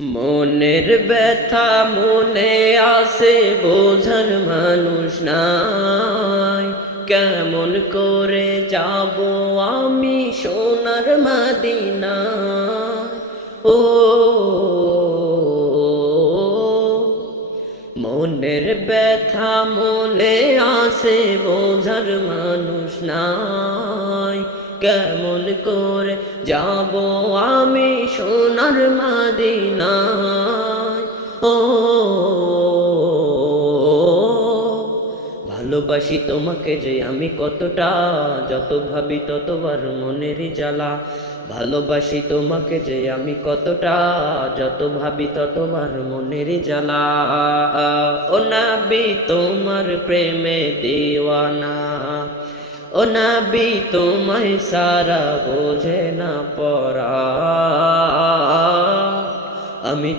মনের ব্যথা মনে আসে, বোঝার মানুষ নাই। কেমন করে যাব আমি সোনার মদিনা? ও মনের ব্যথা মনে আসে, বোঝার মানুষ নাই। কেমন করে যাব আমি সোনার মদিনায়? ও ভালোবাসি তোমাকে যে আমি কতটা, যত ভাবি ততবার মনের জ্বালা। ভালোবাসি তোমাকে যে আমি কতটা, যত ভাবি ততবার মনের জ্বালা। ও নবী তোমার প্রেমে দিওয়ানা, ও নবী তোমায় সারা বোঝে না পরা। আমি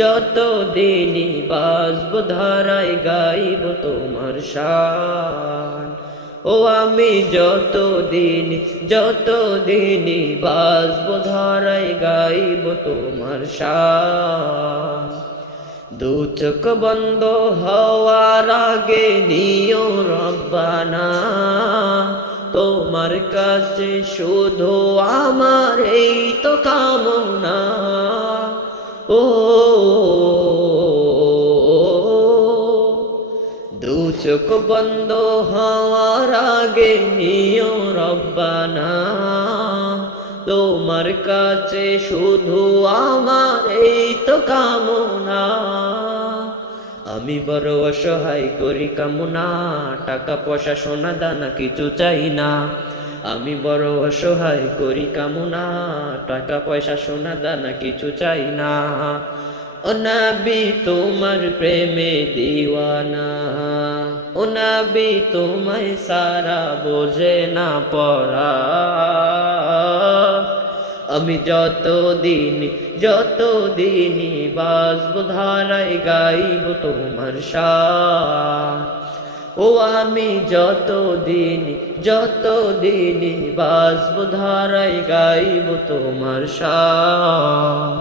যতদিনই বাঁচব ধারায় গাইব তোমার শান। ও আমি যতদিনই বাঁচব ধারায় গাইব তোমার শান। দু চোখ বন্ধ হওয়ার আগে নিও রব্বানা, তোমার কাছে শুধু আমার এই তো কামনা। ও দু চোখ বন্ধ হওয়ার আগে নিও রব্বানা, তোমার কাছে শুধু আমার এই তো কামনা। আমি বড় অসহায় করি কামনা, টাকা পয়সা সোনা দানা কিছু চাই না। আমি বড় অসহায় করি কামনা, টাকা পয়সা সোনা দানা কিছু চাই না। ও নবী তোমার প্রেমে দিওয়ানা, ও নবী তোমায় সারা বোঝে না পরা। আমি যতদিনই বাঁচব ধারায় গাইব তোমার শান। ও আমি যতদিনই বাঁচব ধারায় গাইব তোমার শান।